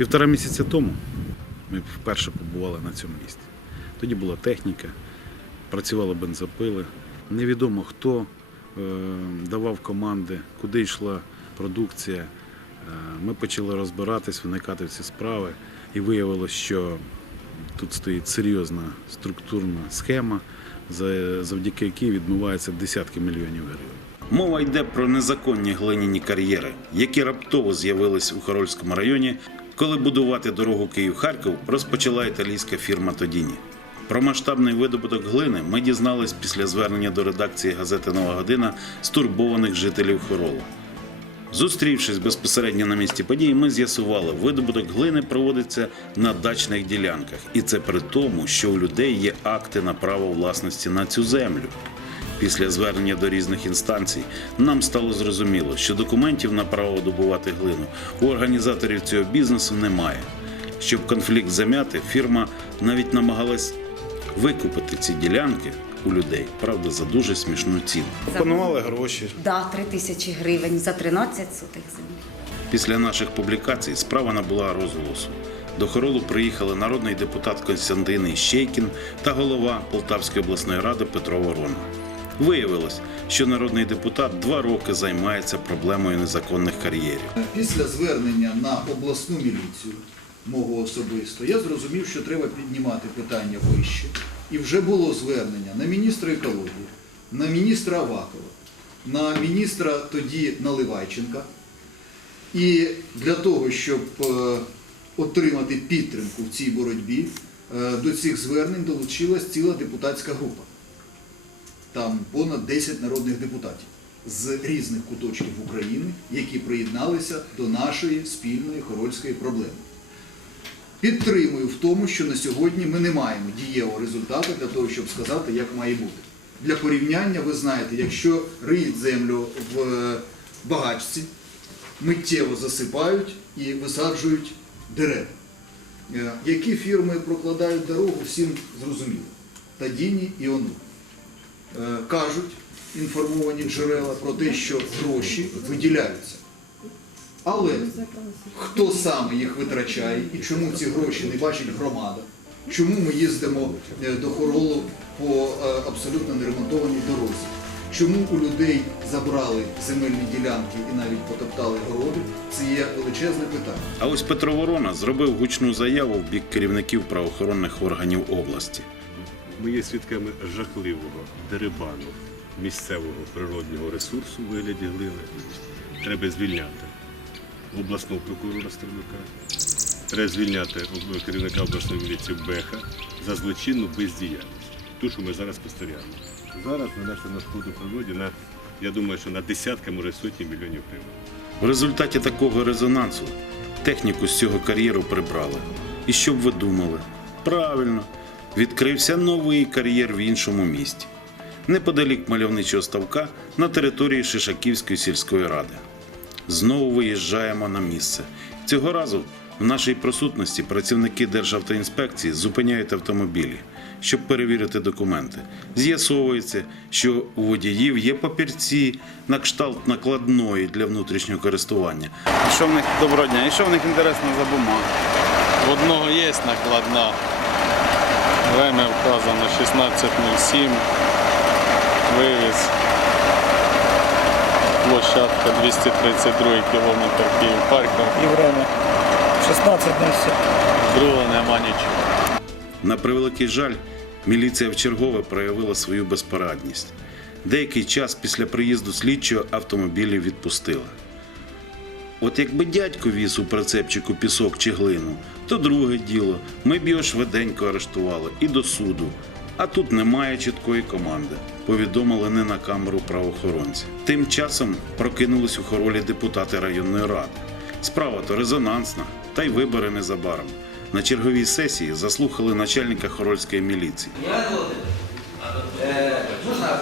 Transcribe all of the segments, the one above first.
Півтора місяця тому ми вперше побували на цьому місці. Тоді була техніка, працювали бензопили. Невідомо хто е, давав команди, куди йшла продукція. Е, Ми почали розбиратись, виникати ці справи, і виявилось, що тут стоїть серйозна структурна схема, завдяки якій відмиваються десятки мільйонів гривень. Мова йде про незаконні глиняні кар'єри, які раптово з'явились у Харольському районі, коли будувати дорогу Київ-Харків розпочала італійська фірма Тодіні. Про масштабний видобуток глини ми дізнались після звернення до редакції газети Нова година стурбованих жителів Хорола. Зустрівшись безпосередньо на місці події, ми з'ясували, видобуток глини проводиться на дачних ділянках, і це при тому, що у людей є акти на право власності на цю землю. Після звернення до різних інстанцій нам стало зрозуміло, що документів на право добувати глину у організаторів цього бізнесу немає. Щоб конфлікт зам'яти, фірма навіть намагалась викупити ці ділянки у людей, правда, за дуже смішну ціну. Пропонували гроші. Да, 3 тисячі гривень за 13 сотих землі. Після наших публікацій справа набула розголосу. До хоролу приїхали народний депутат Константин Іщейкін та голова Полтавської обласної ради Петро Ворона. Виявилось, що народний депутат два роки займається проблемою незаконних кар'єрів. Після звернення на обласну міліцію, мого особисто, я зрозумів, що треба піднімати питання вище. І вже було звернення на міністра екології, на міністра Авакова, на міністра тоді Наливайченка. І для того, щоб е, отримати підтримку в цій боротьбі, е, до цих звернень долучилась ціла депутатська група. Там понад 10 народних депутатів з різних куточків України, які приєдналися до нашої спільної хорольської проблеми. Підтримую в тому, що на сьогодні ми не маємо дієвого результату для того, щоб сказати, як має бути. Для порівняння, ви знаєте, якщо риють землю в е, багачці, миттєво засипають і висаджують дерева. Е, Які фірми прокладають дорогу, всім зрозуміло. Тадіні і ОНУ. Е, Кажуть інформовані джерела про те, що гроші виділяються. Але хто саме їх витрачає і чому ці гроші не бачить громада? Чому ми їздимо е, до хоролу по е, абсолютно неремонтованій дорозі? Чому у людей забрали земельні ділянки і навіть потоптали городи? Це є величезне питання. А ось Петро Ворона зробив гучну заяву в бік керівників правоохоронних органів області. Ми є свідками жахливого дерибану місцевого природнього ресурсу у вигляді глини. Треба звільняти обласного прокурора Стернука, треба звільняти керівника обласної міліції Беха за злочинну бездіяльність. Ту, що ми зараз спостерігаємо. Зараз ми знайшли на шкоду природі на, я думаю, що на десятки, може сотні мільйонів гривень. В результаті такого резонансу техніку з цього кар'єру прибрали. І що б ви думали? Правильно, відкрився новий кар'єр в іншому місті, неподалік мальовничого ставка на території Шишаківської сільської ради. Знову виїжджаємо на місце. Цього разу в нашій присутності працівники Державтоінспекції зупиняють автомобілі, щоб перевірити документи. З'ясовується, що у водіїв є папірці на кшталт накладної для внутрішнього користування. Що в них доброго дня? І що в них інтересно за бумага? В одного є накладна. Время вказано 16.07. Вивіз. Площадка 232 кілометр Київ-Харків. і время 16.07. Другого нема нічого. На превеликий жаль, міліція вчергове проявила свою безпорадність. Деякий час після приїзду слідчого автомобілі відпустила. От якби дядько віз у прицепчику пісок чи глину, то друге діло. Ми б його швиденько арештували і до суду. А тут немає чіткої команди. Повідомили не на камеру правоохоронці. Тим часом прокинулись у хоролі депутати районної ради. Справа то резонансна, та й вибори незабаром. На черговій сесії заслухали начальника хорольської міліції. Е, можна,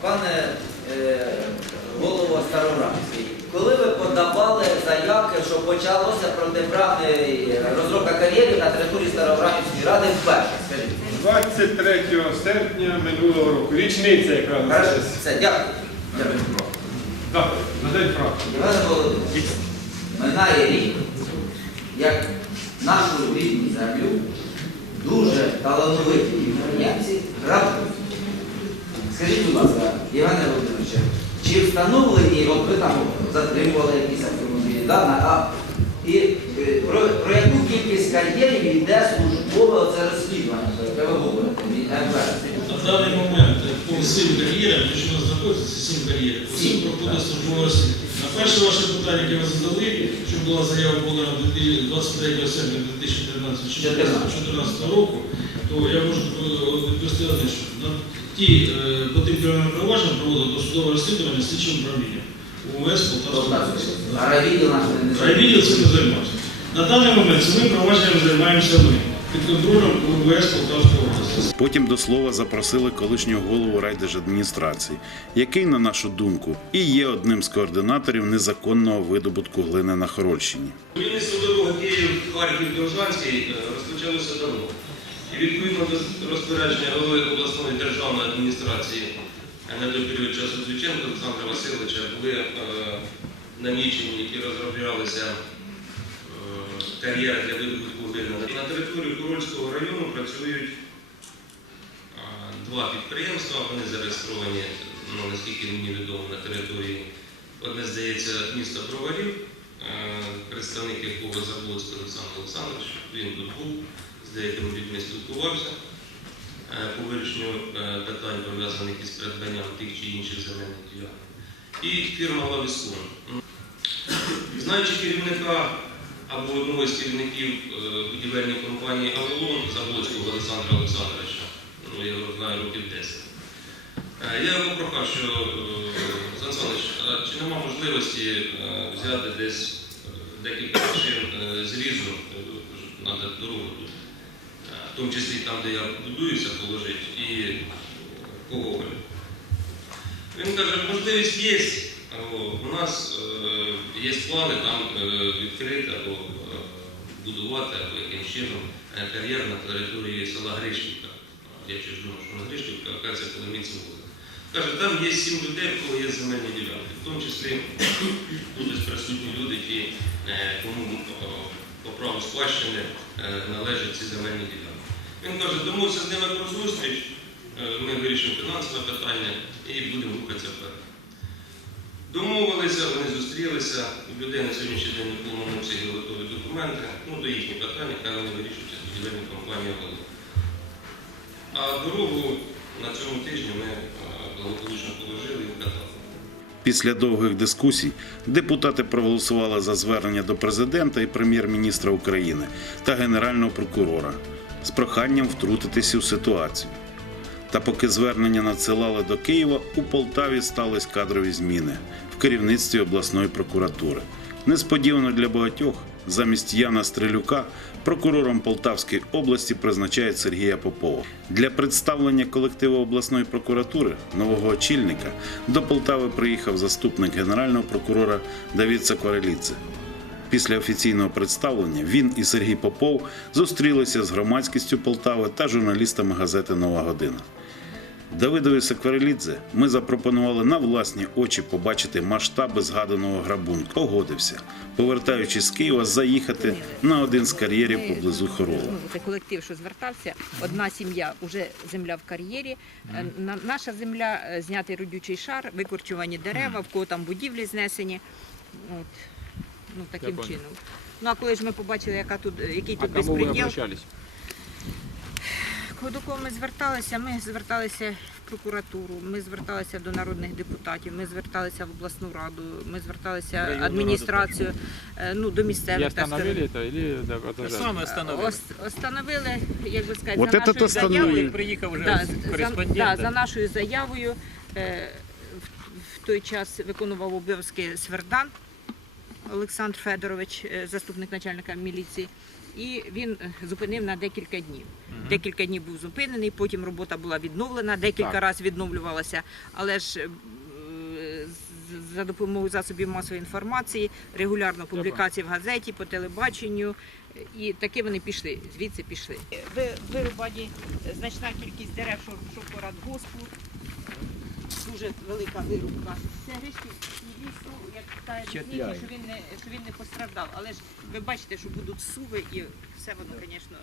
пане е, голово фактів, що почалося протиправна розробка кар'єрів на території Старобранівської ради вперше. 23 серпня минулого року. Річниця якраз. Хорошо, Все, дякую. Дякую. Так, на день Іване минає рік, як нашу рідну землю дуже талановиті українці грабують. Скажіть, будь ласка, Іване Володимировичу, чи встановлені, от ви там затримували якісь да, на, а, і е, про, про яку кількість кар'єрів йде службове оце розслідування, про яке ви говорите, від МВС? На даний момент по сім кар'єрам, те, що у нас знаходиться, сім кар'єрів, по всім проходить службове розслідування. На перше ваше питання, яке ви задали, що була заява була 23 серпня 2014 року, то я можу е, відповісти одне, що на ті е, по тим кримінальним провадженням проводило досудове розслідування слідчим управлінням УМС Полтавської області. А райвідділ наш не Райвідділ цим не займався. На даний момент цими провадженнями займаємося ми під контролем УМС Полтавської області. Потім до слова запросили колишнього голову райдержадміністрації, який, на нашу думку, і є одним з координаторів незаконного видобутку глини на Хорольщині. Будівництво дороги Київ, Харків, Довжанський е, розпочалося давно. І відповідно до розпорядження голови обласної державної адміністрації на той період часу Звиченка Олександра Васильовича були е, намічені, які розроблялися е, кар'єри для видобутку глини. На території Корольського району працюють е, два підприємства, вони зареєстровані, ну, наскільки мені відомо, на території. Одне, здається, місто Броварів, е, представник якого Заболоцький Олександр Олександрович, він тут був, з деякими людьми спілкувався по вирішенню е, питань, пов'язаних із придбанням тих чи інших земельних ділянок. І фірма Лавіскон. Знаючи керівника або одного з керівників е, будівельної компанії Авалон Заболоцького Олександра Олександровича, ну, я його знаю років 10. Е, Я його прохав, що е, Сан чи нема можливості е, взяти десь е, декілька машин е, зрізу, треба дорогу тут, е, в тому числі там, де я будуюся, положити, і Гоголю. Він каже, можливість є. У нас е, є плани там е, відкрити або е, будувати, або яким чином кар'єр на території села Гришківка. Я ще думав, що на Гришківка, оказується, Коломійці вулиця. Каже, там є сім людей, у кого є земельні ділянки, в тому числі ось присутні люди, які, кому по праву спадщини належать ці земельні ділянки. Він каже, домовився з ними про зустріч, е, ми вирішимо фінансове питання і будемо рухатися вперед. Домовилися, вони зустрілися, людей на сьогоднішній день в повному готові документи, ну до їхні питання, хай вони вирішують з будівельною компанією «Волинь». А дорогу на цьому тижні ми е, благополучно положили і вкатали. Після довгих дискусій депутати проголосували за звернення до президента і прем'єр-міністра України та генерального прокурора з проханням втрутитися у ситуацію. Та поки звернення надсилали до Києва, у Полтаві стались кадрові зміни в керівництві обласної прокуратури. Несподівано для багатьох, замість Яна Стрелюка прокурором Полтавської області призначають Сергія Попова. Для представлення колективу обласної прокуратури нового очільника до Полтави приїхав заступник генерального прокурора Давід Сакварелідзе. Після офіційного представлення він і Сергій Попов зустрілися з громадськістю Полтави та журналістами газети Нова година. Давидові Сакварелідзе ми запропонували на власні очі побачити масштаби згаданого грабунку. Погодився, повертаючись з Києва, заїхати на один з кар'єрів поблизу Хорола. Ну, це колектив, що звертався. Одна сім'я вже земля в кар'єрі. Е, Наша земля е, знятий родючий шар, викорчувані дерева, в кого там будівлі знесені. От. Ну, таким чином. Ну а коли ж ми побачили, яка тут, який тут безпреділ, до кого ми зверталися? Ми зверталися в прокуратуру, ми зверталися до народних депутатів, ми зверталися в обласну раду, ми зверталися в адміністрацію, е, ну, до місцевих. так сказати. Саме встановили. Остановили, як би сказати, Вот за нашою остановили. заявою. Приїхав вже Да, за, кореспондент. да, да. за нашою заявою е, в, в той час виконував обов'язки Свердан Олександр Федорович, е, заступник начальника міліції. І він е, зупинив на декілька днів. Декілька днів був зупинений, потім робота була відновлена, декілька разів відновлювалася, але ж е, за допомогою засобів масової інформації, регулярно публікації в газеті, по телебаченню. І таки вони пішли, звідси пішли. Ви- Вирубані значна кількість дерев, що, що порад госпу, дуже велика вирубка. Це гришки лісу, як та різниця, що він не що він не постраждав. Але ж ви бачите, що будуть суви і все воно, звісно,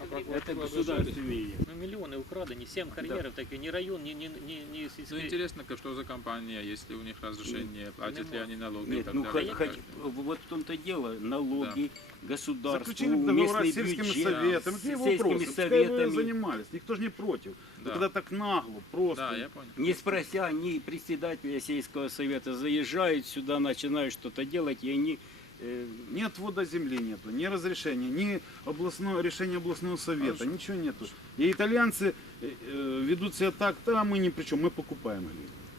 Это государственные. Ну, миллионы украдені, 7 карьеров, так ни район, ни, ни, ни, ни Ну, сельская... интересно, что за компания, есть ли у них разрешение, платят ли они налоги и Нет, так ну далее. хоть, вот в том-то дело, налоги, государство, Заключили договора местный с сельскими бюджет, советами. с сельскими советами. занимались. Никто же не против. Да. когда так нагло, просто. Да, я понял. Не спрося ни председателя сельского совета, заезжают сюда, начинают что-то делать, и они э, Ни отвода земли нету, ни разрешения, ни областного, решения областного совета, ничего нету. И итальянцы э, э, ведут себя так, да, мы ни при чем, мы покупаем их.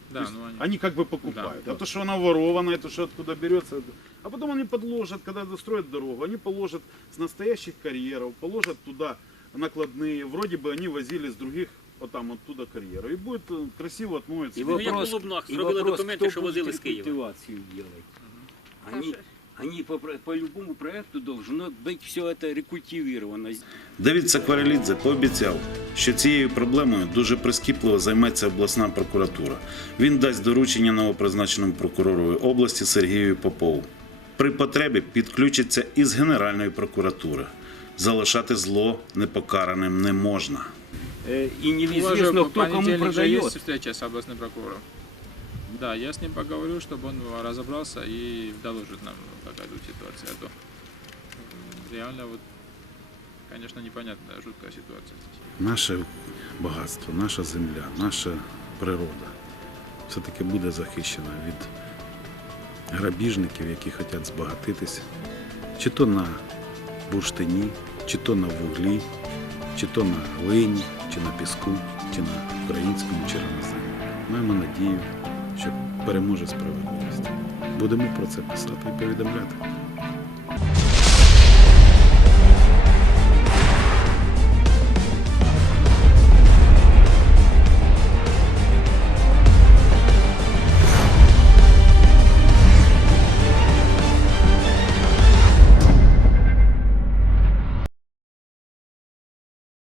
Да, есть ну они... они как бы покупают. Да. А то, что она ворована, это что откуда берется. это- А потом они подложат, когда достроят дорогу, они положат с настоящих карьеров, положат туда накладные. Вроде бы они возили с других вот там оттуда карьеры. И будет красиво отмоется. И Ну, вопрос, у Лубнах, и зробили вопрос, документи, кто що будет возили з Києва. рекультивацию делать. Они, они по, про- по любому проекту должно быть все это рекультивировано. Давід Сакварелідзе пообіцяв, що цією проблемою дуже прискіпливо займеться обласна прокуратура. Він дасть доручення новопризначеному прокуророві області Сергію Попову. При потребі підключиться із Генеральної прокуратури. Залишати зло непокараним не можна. Э, И У вас же неизвестно, в кто кому понедельник же есть продает. встреча с областным прокурором? Да, я с ним поговорю, чтобы он разобрался и доложит нам, какая тут ситуация. А то реально вот, конечно, непонятная, жуткая ситуация. Наше багатство, наша земля, наша природа все-таки буде захищена від грабіжників, які хочуть збагатитися, чи то на бурштині, чи то на вуглі, чи то на глині, чи на піску, чи на українському червоноземі. Маємо надію, що переможе справедливість. Будемо про це писати і повідомляти.